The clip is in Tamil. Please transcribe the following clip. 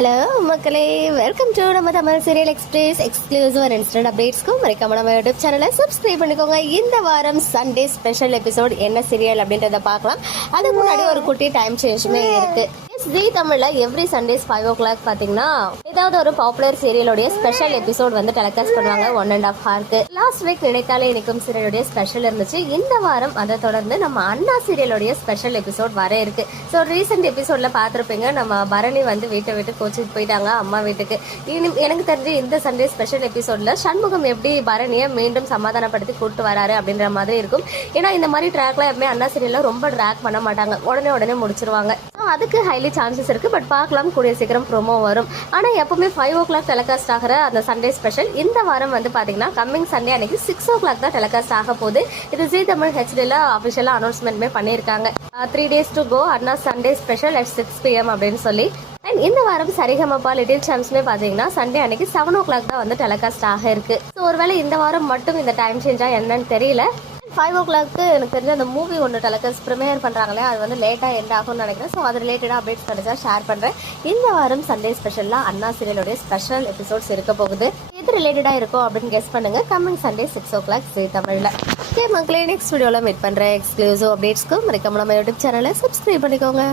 ஹலோ மக்களே. வெல்கம் டு நம்ம Tamil serial express exclusive and instant அப்டேட்ஸ்க்கும் மறக்காம நம்ம யூடியூப் சேனலை சப்ஸ்கிரைப் பண்ணிக்கோங்க. இந்த வாரம் சண்டே ஸ்பெஷல் எபிசோட் என்ன சீரியல் அப்படின்றத பார்க்கலாம். அதுக்கு முன்னாடி ஒரு குட்டி டைம் சேஞ்சுமே இருக்கு ஜி தமிழ்ல every Sundays five o'clock பாத்தீங்கன்னா ஏதாவது ஒரு பாப்புலர் சீரியலுடைய ஸ்பெஷல் எபிசோட் வந்து டெலிகாஸ்ட் பண்ணுவாங்க. ஒன் அண்ட் ஆஃப் ஹார்க்கு லாஸ்ட் வீக் நினைத்தாலே இணைக்கும் சீரியலுடைய ஸ்பெஷல் இருந்துச்சு. இந்த வாரம் அதை தொடர்ந்து நம்ம அண்ணா சீரியலுடைய ஸ்பெஷல் எபிசோட் வர இருக்கு. ஸோ ரீசெண்ட் எபிசோட்ல பார்த்துருப்பீங்க நம்ம பரணி வந்து வீட்டை விட்டு கோச்சிங் போயிட்டாங்க அம்மா வீட்டுக்கு. இனி எனக்கு தெரிஞ்சு இந்த சண்டே ஸ்பெஷல் எபிசோட்ல சண்முகம் எப்படி பரணியை மீண்டும் சமாதானப்படுத்தி கூட்டு வராரு அப்படின்ற மாதிரி இருக்கும். ஏன்னா இந்த மாதிரி ட்ராக்லாம் எப்பவுமே அண்ணா சீரியல்ல ரொம்ப ட்ராக் பண்ண மாட்டாங்க. உடனே உடனே முடிச்சிருவாங்க. அதுக்கு ஹைலி சான்சஸ் இருக்குது பட் பார்க்கலாம். கூடிய சீக்கிரம் ப்ரோமோ வரும். ஆனால் எப்போவுமே ஃபைவ் ஓ கிளாக் டெலிகாஸ்ட் ஆகிற அந்த சண்டே ஸ்பெஷல் இந்த வாரம் வந்து பார்த்தீங்கன்னா கம்மிங் சண்டே அன்னைக்கு சிக்ஸ் ஓ கிளாக் தான் டெலிகாஸ்ட் ஆக போகுது. இது ஜி தமிழ் ஹெச்டியில் அஃபிஷியலாக அனௌன்ஸ்மெண்ட்மே பண்ணியிருக்காங்க. Three days to go Anna Sunday special at six PM அப்படின்னு சொல்லி. அண்ட் இந்த வாரம் சரிகமப்பா லிட்டில் சாம்ஸ்மே பார்த்தீங்கன்னா சண்டே அன்னைக்கு செவன் ஓ கிளாக் தான் வந்து டெலிகாஸ்ட் ஆக இருக்கு. ஸோ ஒருவேளை இந்த வாரம் மட்டும் இந்த டைம் சேஞ்சா என்னன்னு தெரியல. ஃபைவ் ஓ கிளாக்கு எனக்கு தெரிஞ்ச அந்த மூவி ஒன்று டெலகஸ் ப்ரிமியர் பண்ணுறாங்களே அது வந்து லேட்டாக எண்ட் ஆகும்னு நினைக்கிறேன். ஸோ அது ரிலேட்டடாக அப்டேட்ஸ் கிடைச்சா ஷேர் பண்ணுறேன் இந்த வாரம் சண்டே ஸ்பெஷலாக அண்ணா சீரியலோடைய ஸ்பெஷல் எபிசோட்ஸ் இருக்க போகுது. எது ரிலேட்டடாக இருக்கும் அப்படின்னு கெஸ் பண்ணுங்கள் coming Sunday six o'clock Zee தமிழில். ஓகே மக்களே நெக்ஸ்ட் வீடியோவில் மீட் பண்ணுறேன் எக்ஸ்க்ளூசிவ் அப்டேட்ஸ்க்கு மறக்காம நம்ம யூடியூப் சேனலை சப்ஸ்கிரைப் பண்ணிக்கோங்க.